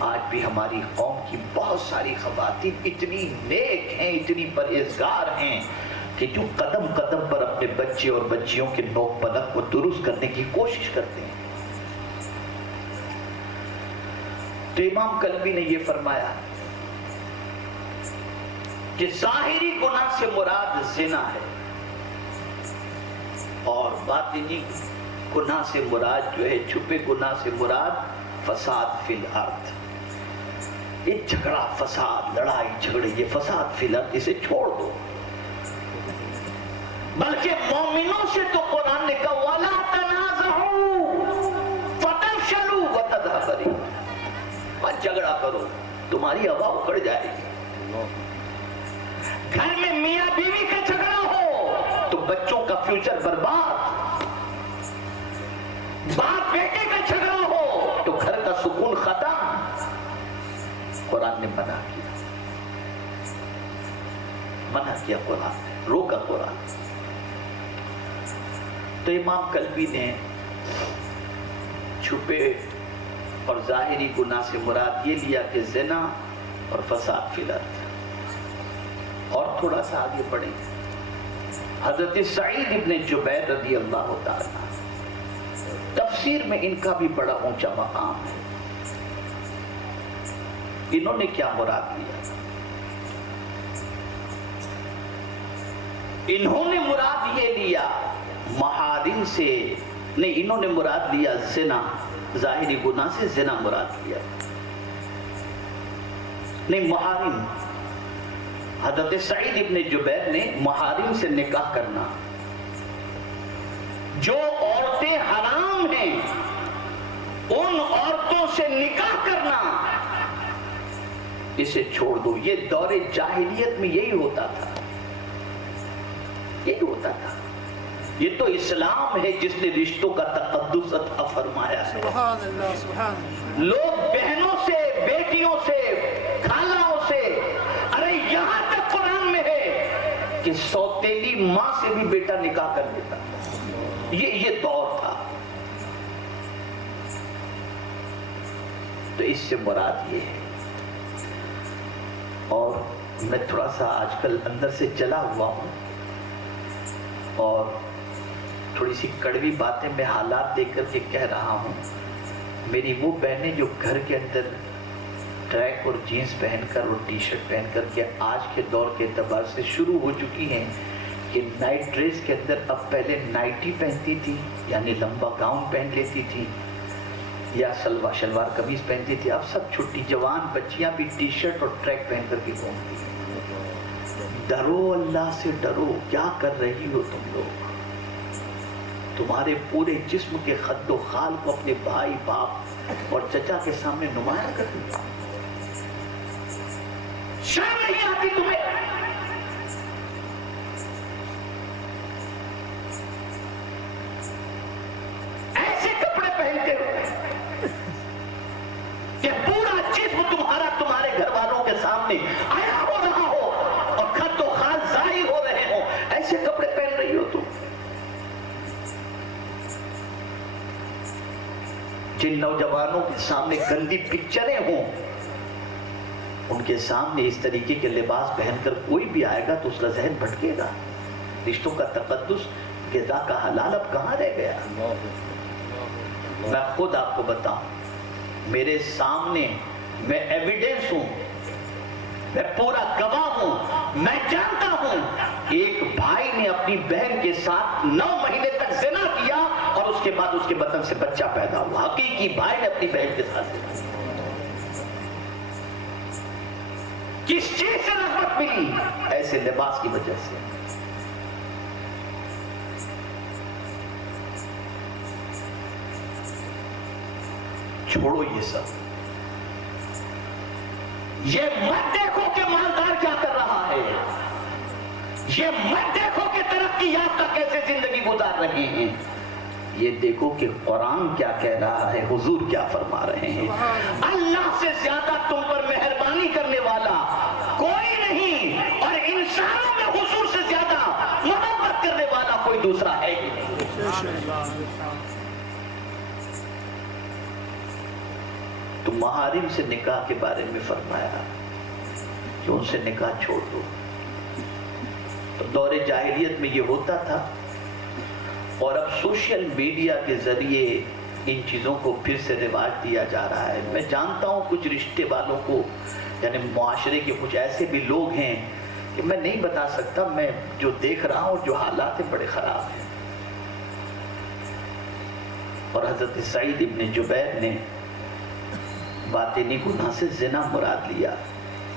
آج بھی ہماری قوم کی بہت ساری خواتین اتنی نیک ہیں، اتنی پرہیزگار ہیں کہ جو قدم قدم پر اپنے بچے اور بچیوں کے نوک پلک کو درست کرنے کی کوشش کرتے ہیں۔ تو امام قلبی نے یہ فرمایا کہ ظاہری گناہ سے مراد زنا ہے، اور باطنی گناہ سے مراد جو ہے، چھپے گناہ سے مراد فساد فی الارض۔ یہ جھگڑا فساد، لڑائی جھگڑے، یہ فساد فی الارض، اسے چھوڑ دو۔ بلکہ مومنوں سے تو قرآن نے کہا وَلَا تَنَازَعُوا فَتَفْشَلُوا وَتَذْهَبَ رِيحُكُمْ، مت جھگڑا کرو، تمہاری ہوا اکھڑ جائے گی۔ گھر میں میاں بیوی کا جھگڑا ہو تو بچوں کا فیوچر برباد، باپ بیٹے کا جھگڑا ہو تو گھر کا سکون ختم۔ قرآن نے منع کیا، منع کیا، قرآن نے روکا قرآن۔ تو امام قلبی نے چھپے اور ظاہری گناہ سے مراد یہ لیا کہ زنا اور فساد فی الارض۔ اور تھوڑا سا آگے پڑھیں، حضرت سعید ابن جبیر رضی اللہ تعالیٰ، تفسیر میں ان کا بھی بڑا اونچا مقام ہے۔ انہوں نے کیا مراد لیا؟ انہوں نے مراد یہ لیا محارم سے نہیں، انہوں نے مراد لیا زنا، ظاہری گناہ سے زنا مراد لیا نہیں، محارم۔ حضرت سعید ابن جبیر نے محارم سے نکاح کرنا، جو عورتیں حرام ہیں ان عورتوں سے نکاح کرنا، اسے چھوڑ دو۔ یہ دور جاہلیت میں یہی ہوتا تھا، یہی ہوتا تھا۔ یہ تو اسلام ہے جس نے رشتوں کا تقدس عطا فرمایا ہے۔ سبحان اللہ، سبحان اللہ۔ لوگ بہنوں سے، بیٹیوں سے، خالوں سے، ارے یہاں تک قرآن میں ہے کہ سوتیلی ماں سے بھی بیٹا نکاح کر لیتا۔ یہ دور تھا۔ تو اس سے مراد یہ ہے. اور میں تھوڑا سا آج کل اندر سے جلا ہوا ہوں اور تھوڑی سی کڑوی باتیں میں حالات دیکھ کر کے کہہ رہا ہوں. میری وہ بہنیں جو گھر کے اندر ٹریک اور جینس پہن کر اور ٹی شرٹ پہن کر کے آج کے دور کے اعتبار سے شروع ہو چکی ہیں کہ نائٹ ڈریس کے اندر اب پہلے نائٹی پہنتی تھی یعنی لمبا گاؤن پہن لیتی تھی یا شلوار قمیض پہنتی تھی. اب سب چھٹی جوان بچیاں بھی ٹی شرٹ اور ٹریک پہن کر کے گھومتی ہیں. ڈرو اللہ سے ڈرو. کیا کر رہی ہو تم لوگ؟ تمہارے پورے جسم کے خد و خال کو اپنے بھائی باپ اور چچا کے سامنے نمایاں کر دیا. شرم نہیں آتی تمہیں؟ ایسے کپڑے پہنتے ہو کہ پورا جسم تمہارا تمہارے گھر والوں کے سامنے آیا ہو رہا ہو اور خد و خال ظاہر ہو رہے ہو. ایسے کپڑے پہن رہی ہو تم. جن نوجوانوں کے سامنے گندی پکچریں ہوں ان کے سامنے اس طریقے کے لباس پہن کر کوئی بھی آئے گا تو اس کا ذہن بھٹکے گا. رشتوں کا تقدس غذا کا حلال اب کہاں رہ گیا؟ میں خود آپ کو بتاؤں, میرے سامنے میں ایویڈنس ہوں, میں پورا گواہ ہوں. میں جانتا ہوں ایک بھائی نے اپنی بہن کے ساتھ 9 مہینے تک زنا کیا اور اس کے بعد اس کے بدن سے بچہ پیدا ہوا. حقیقی بھائی نے اپنی بہن کے ساتھ زنا کیا. کس چیز سے رغبت ملی؟ ایسے لباس کی وجہ سے. چھوڑو یہ سب. یہ مت دیکھو کہ مالدار کیا کر رہا ہے, یہ مت دیکھو کہ ترقی یافتہ کیسے زندگی گزار رہے ہیں. یہ دیکھو کہ قرآن کیا کہہ رہا ہے, حضور کیا فرما رہے ہیں. اللہ سے زیادہ تم پر مہربانی کرنے والا کوئی نہیں اور انسانوں میں حضور سے زیادہ محبت کرنے والا کوئی دوسرا ہے ہی نہیں. تو محارم سے نکاح کے بارے میں فرمایا کہ ان سے نکاح چھوڑ دو. تو دور جاہلیت میں یہ ہوتا تھا اور اب سوشل میڈیا کے ذریعے ان چیزوں کو پھر سے رواج دیا جا رہا ہے. میں جانتا ہوں کچھ رشتے والوں کو, یعنی معاشرے کے کچھ ایسے بھی لوگ ہیں کہ میں نہیں بتا سکتا, میں جو دیکھ رہا ہوں جو حالات ہیں بڑے خراب ہیں. اور حضرت سعید ابن جبیر نے باطنی گناہ سے زنا مراد لیا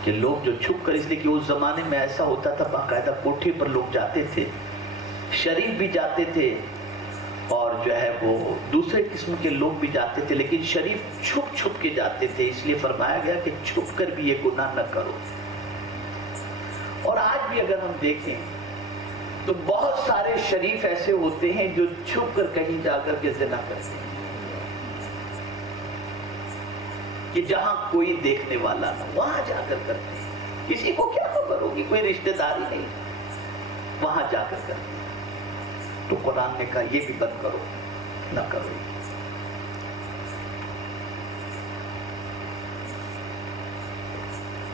کہ لوگ جو چھپ کر, اس لیے کہ اس زمانے میں ایسا ہوتا تھا باقاعدہ کوٹھے پر لوگ جاتے تھے, شریف بھی جاتے تھے اور جو ہے وہ دوسرے قسم کے لوگ بھی جاتے تھے, لیکن شریف چھپ چھپ کے جاتے تھے. اس لیے فرمایا گیا کہ چھپ کر بھی یہ گناہ نہ کرو. اور آج بھی اگر ہم دیکھیں تو بہت سارے شریف ایسے ہوتے ہیں جو چھپ کر کہیں جا کر کے زنا کرتے ہیں کہ جہاں کوئی دیکھنے والا نہ, وہاں جا کر کرتے ہیں. کسی کو کیا خبر ہوگی, کوئی رشتہ داری نہیں, وہاں جا کر کرتے ہیں. تو قرآن نے کہا یہ بھی بند کرو, نہ کرو.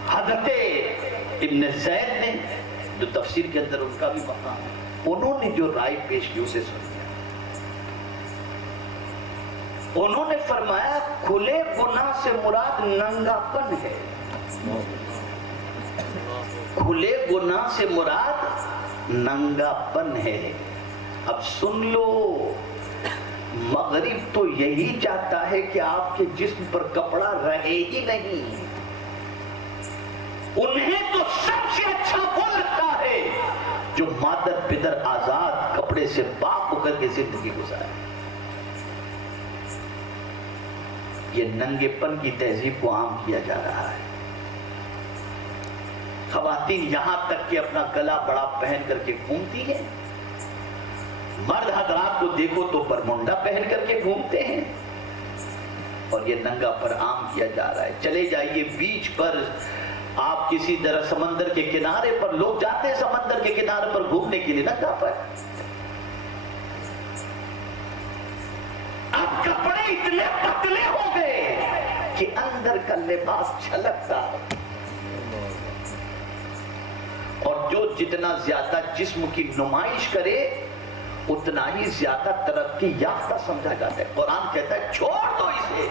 حضرت ابن زید نے جو تفسیر کے اندر ان کا بھی مقام ہے, انہوں نے جو رائے پیش کی اسے سنیا. انہوں نے فرمایا کھلے گناہ سے مراد ننگا پن ہے. کھلے گناہ سے مراد ننگا پن ہے. اب سن لو, مغرب تو یہی چاہتا ہے کہ آپ کے جسم پر کپڑا رہے ہی نہیں. انہیں تو سب سے اچھا وہ لگتا ہے جو مادر پدر آزاد کپڑے سے پاک ہو کر کے زندگی گزارے. یہ ننگے پن کی تہذیب کو عام کیا جا رہا ہے. خواتین یہاں تک کہ اپنا گلا بڑا پہن کر کے گھومتی ہیں. مرد حضرات کو دیکھو تو برمنڈا پہن کر کے گھومتے ہیں اور یہ ننگا پر عام کیا جا رہا ہے. چلے جائیے بیچ پر, آپ کسی طرح سمندر کے کنارے پر, لوگ جاتے ہیں سمندر کے کنارے پر گھومنے کے لیے, ننگا پر. اب کپڑے اتنے پتلے ہو گئے کہ اندر کا لباس چھلکتا ہے. اور جو جتنا زیادہ جسم کی نمائش کرے اتنا ہی زیادہ ترقی یافتہ سمجھا جاتا ہے. قرآن کہتا ہے چھوڑ دو اسے.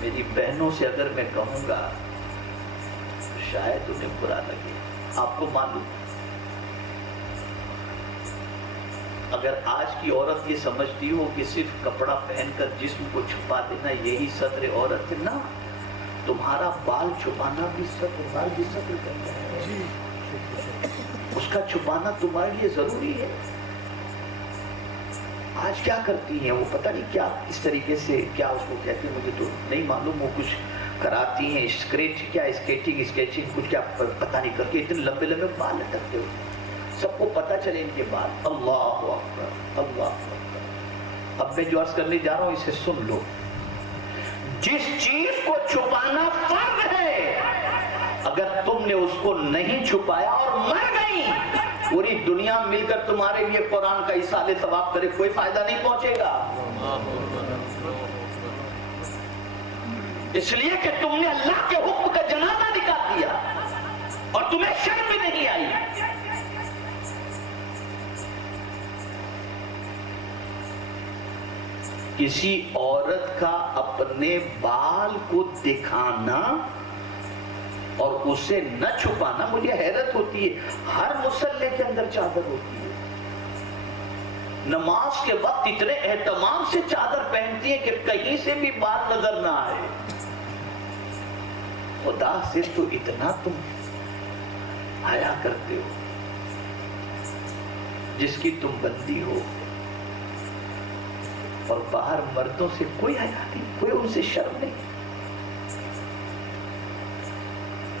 میری بہنوں سے اگر میں کہوں گا تو شاید انہیں برا لگے. آپ کو معلوم اگر آج کی عورت یہ سمجھتی ہو کہ صرف کپڑا پہن کر جسم کو چھپا دینا یہی ستر عورت ہے، نہ، تمہارا بال چھپانا بھی ستر، بال بھی ستر کرتا ہے. اس کا چھپانا تمہارے لیے ضروری ہے. آج کیا کرتی ہیں وہ پتہ نہیں کیا اس طریقے سے، کیا اس کو کہتے ہیں مجھے تو نہیں معلوم، وہ کچھ کراتی ہیں اسکیچنگ کچھ کیا پتہ نہیں کر کے اتنے لمبے لمبے بال لٹکتے ہوتے، سب کو پتہ چلے ان کے بال. اللہ اکبر اللہ اکبر. اب میں جو عرض کرنے جا رہا ہوں اسے سن لو. جس چیز کو چھپانا فرض ہے اگر تم نے اس کو نہیں چھپایا اور مر گئی، پوری دنیا مل کر تمہارے لیے قرآن کا ایصال ثواب کرے کوئی فائدہ نہیں پہنچے گا. اس لیے کہ تم نے اللہ کے حکم کا جنازہ نکال دیا اور تمہیں شرم بھی نہیں آئی. کسی عورت کا اپنے بال کو دکھانا اور اسے نہ چھپانا، مجھے حیرت ہوتی ہے. ہر مصلی کے اندر چادر ہوتی ہے، نماز کے وقت اتنے اہتمام سے چادر پہنتی ہے کہ کہیں سے بھی بات نظر نہ آئے. خدا سے تو اتنا تم حیا کرتے ہو. جس کی تم بندی ہو اور باہر مردوں سے کوئی حیا نہیں، کوئی ان سے شرم نہیں،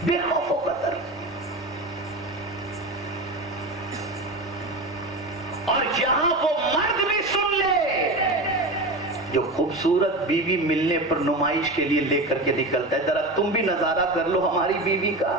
بے خوف و قدر. اور یہاں وہ مرد بھی سن لے جو خوبصورت بیوی ملنے پر نمائش کے لیے لے کر کے نکلتا ہے. ذرا تم بھی نظارہ کر لو ہماری بیوی کا.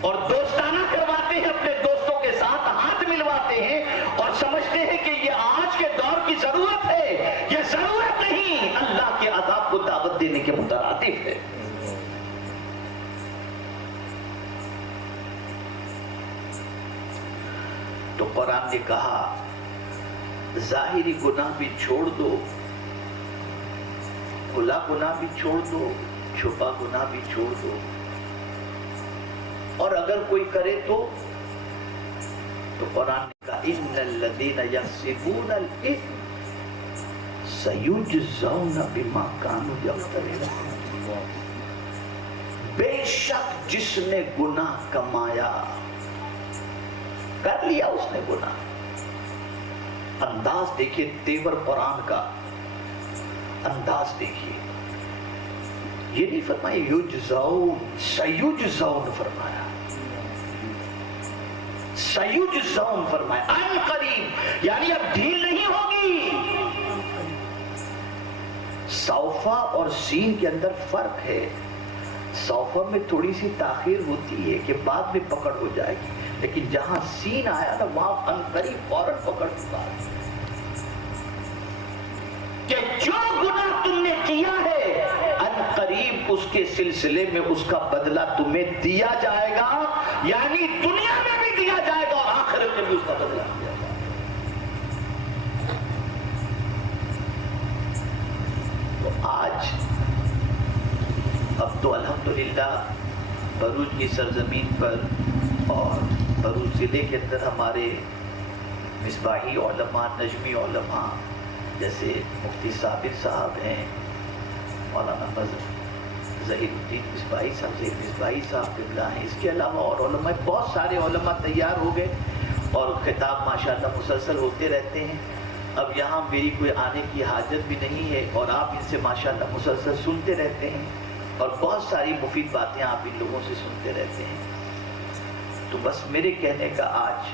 اور دوستانہ کرواتے ہیں، اپنے دوستوں کے ساتھ ہاتھ ملواتے ہیں اور سمجھتے ہیں کہ یہ آج کے دور کی ضرورت ہے. یہ ضرورت نہیں، اللہ کے عذاب کو دعوت دینے کے مترادف ہے. تو قرآن نے کہا ظاہری گناہ بھی چھوڑ دو، کھلا گناہ بھی چھوڑ دو، چھپا گناہ بھی چھوڑ دو. اور اگر کوئی کرے تو قرآن نے کہا ان الذین یکسبون الاثم سیجزون بما کانوا یکسبون. بے شک جس نے گناہ کمایا، کر لیا اس نے گناہ. انداز دیکھیے تیور قرآن کا، انداز دیکھیے. یہ نہیں فرمایا یجزون، سیجزون فرمایا، سیجزون فرمایا. ان قریب یعنی اب ڈھیل نہیں ہوگی. سوفا اور سین کے اندر فرق ہے. سوفا میں تھوڑی سی تاخیر ہوتی ہے کہ بعد میں پکڑ ہو جائے گی، لیکن جہاں سین آیا نا وہاں ان قریب فوراً پکڑ چکا ہے کہ جو گناہ تم نے کیا ہے ان قریب اس کے سلسلے میں اس کا بدلہ تمہیں دیا جائے گا. یعنی دنیا میں بھی دیا جائے گا اور آخرت میں بھی اس کا بدلہ دیا جائے گا. تو آج اب تو الحمدللہ بھروچ کی سرزمین پر اور بھروچ ضلع کے اندر ہمارے مصباحی علماء، نجمی علماء جیسے مفتی صابر صاحب ہیں، مولانا ظہیر الدین مصباحی صاحب، ظہیر مصباحی صاحب قبلہ ہیں. اس کے علاوہ اور علماء، بہت سارے علماء تیار ہو گئے اور خطاب ماشاءاللہ مسلسل ہوتے رہتے ہیں. اب یہاں میری کوئی آنے کی حاجت بھی نہیں ہے اور آپ ان سے ماشاءاللہ مسلسل سنتے رہتے ہیں اور بہت ساری مفید باتیں آپ ان لوگوں سے سنتے رہتے ہیں. تو بس میرے کہنے کا آج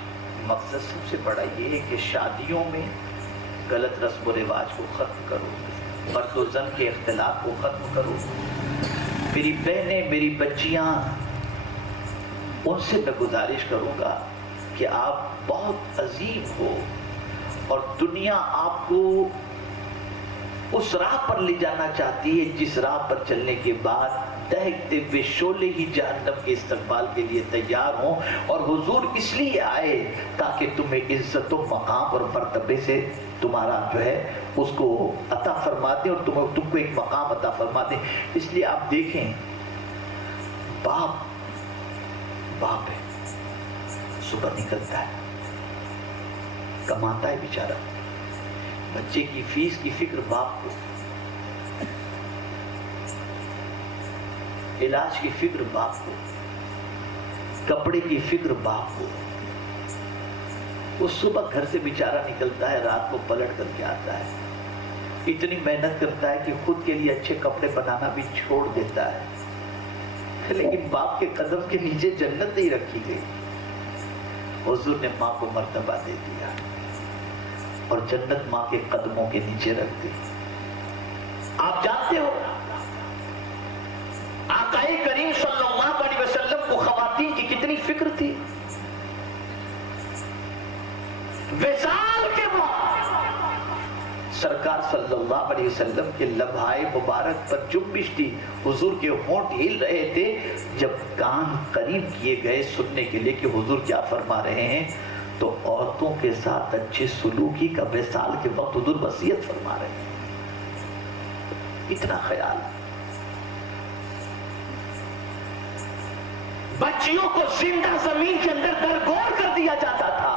مقصد سب سے بڑا یہ ہے کہ شادیوں میں غلط رسم و رواج کو ختم کرو، مرد و زن کے اختلاف کو ختم کرو. میری بہنیں، میری بچیاں ان سے میں گزارش کروں گا کہ آپ بہت عظیم ہو اور دنیا آپ کو اس راہ پر لے جانا چاہتی ہے جس راہ پر چلنے کے بعد دہکتے ہوئے شعلے ہی جہنم کے استقبال کے لیے تیار ہوں، اور حضور اس لیے آئے تاکہ تمہیں عزت و مقام اور مرتبے سے تمہارا جو ہے اس کو عطا فرما دیں اور تم کو ایک مقام عطا فرما دیں۔ اس لیے آپ دیکھیں، باپ ہے، صبح نکلتا ہے، کماتا ہے بیچارہ، بچے کی فیس کی فکر باپ کو، علاج کی فکر باپ کو، کپڑے کی فکر باپ کو۔ وہ صبح گھر سے بیچارہ نکلتا ہے، رات کو پلٹ کر کے آتا ہے، اتنی محنت کرتا ہے کہ خود کے لیے اچھے کپڑے بنانا بھی چھوڑ دیتا ہے، لیکن باپ کے قدم کے نیچے جنت نہیں رکھی گئی۔ حضور نے ماں کو مرتبہ دے دیا اور جنت ماں کے قدموں کے نیچے رکھ دی۔ آپ جانتے ہو آقا کریم صلی اللہ علیہ وسلم کو خواتین کی کتنی فکر تھی۔ وصال کے وقت سرکار صلی اللہ علیہ وسلم کے لبھائے مبارک پر جنبش تھی، حضور کے ہونٹ ہل رہے تھے، جب کان قریب کیے گئے سننے کے لیے کہ حضور کیا فرما رہے ہیں، تو عورتوں کے ساتھ اچھے سلوکی کا وصال کے وقت حضور وصیت فرما رہے ہیں۔ اتنا خیال، بچیوں کو زندہ زمین کے اندر درگور کر دیا جاتا تھا۔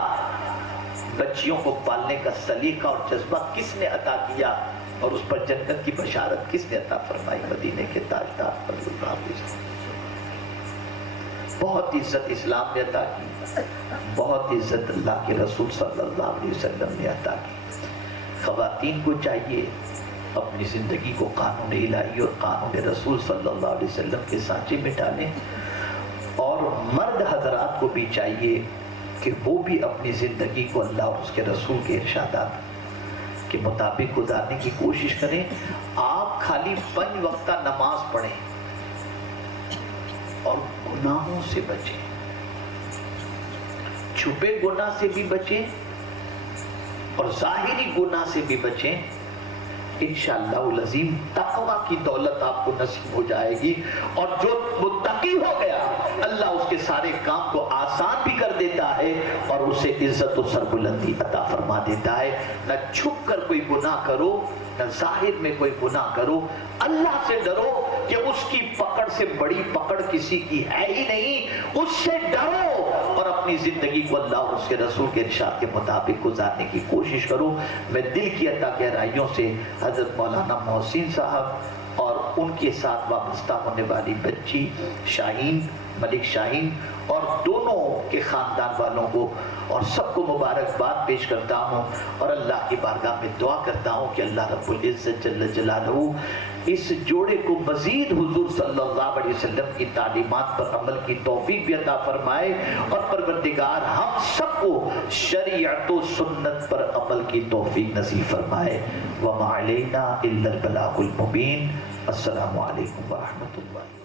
بچیوں کو پالنے کا سلیقہ اور جذبہ کس نے عطا کیا اور اس پر جنت کی بشارت کس نے عطا فرمائی؟ مدینے کے تاجدار صلی اللہ علیہ وسلم۔ بہت عزت اسلام نے عطا کی، بہت عزت اللہ کے رسول صلی اللہ علیہ وسلم نے عطا کی۔ خواتین کو چاہیے اپنی زندگی کو قانون الہی اور قانون رسول صلی اللہ علیہ وسلم کے سانچے میں ڈالیں، اور مرد حضرات کو بھی چاہیے کہ وہ بھی اپنی زندگی کو اللہ اور اس کے رسول کے ارشادات کے مطابق گزارنے کی کوشش کریں۔ آپ خالی 5 وقتہ نماز پڑھیں اور گناہوں سے بچیں، چھپے گناہ سے بھی بچیں اور ظاہری گناہ سے بھی بچیں۔ انشاءاللہ العظیم تقوی کی دولت آپ کو نصیب ہو جائے گی، اور جو متقی ہو گیا اللہ اس کے سارے کام کو آسان بھی کر دیتا ہے اور اسے عزت و سربلندی عطا فرما دیتا ہے۔ نہ چھپ کر کوئی گناہ کرو، نہ ظاہر میں کوئی گناہ کرو، اللہ سے ڈرو کہ اس کی پکڑ سے بڑی پکڑ کسی کی ہے ہی نہیں، اس سے ڈرو اور اپنی زندگی کو اللہ اور اس کے رسول کے ارشاد کے مطابق گزارنے کی کوشش کرو۔ میں دل کی عطا گہرائیوں سے حضرت مولانا محسن صاحب اور ان کے ساتھ وابستہ ہونے والی بچی شاہین، ملک شاہین، اور دونوں کے خاندان والوں کو اور سب کو مبارکباد پیش کرتا ہوں، اور اللہ کی بارگاہ میں دعا کرتا ہوں کہ اللہ رب العزت جل جلالہ اس جوڑے کو مزید حضور صلی اللہ علیہ وسلم کی تعلیمات پر عمل کی توفیق بھی عطا فرمائے، اور پروردگار ہم سب کو شریعت و سنت پر عمل کی توفیق نصیب فرمائے۔ وما علینا الا البلاغ المبین۔ السلام علیکم ورحمۃ اللہ۔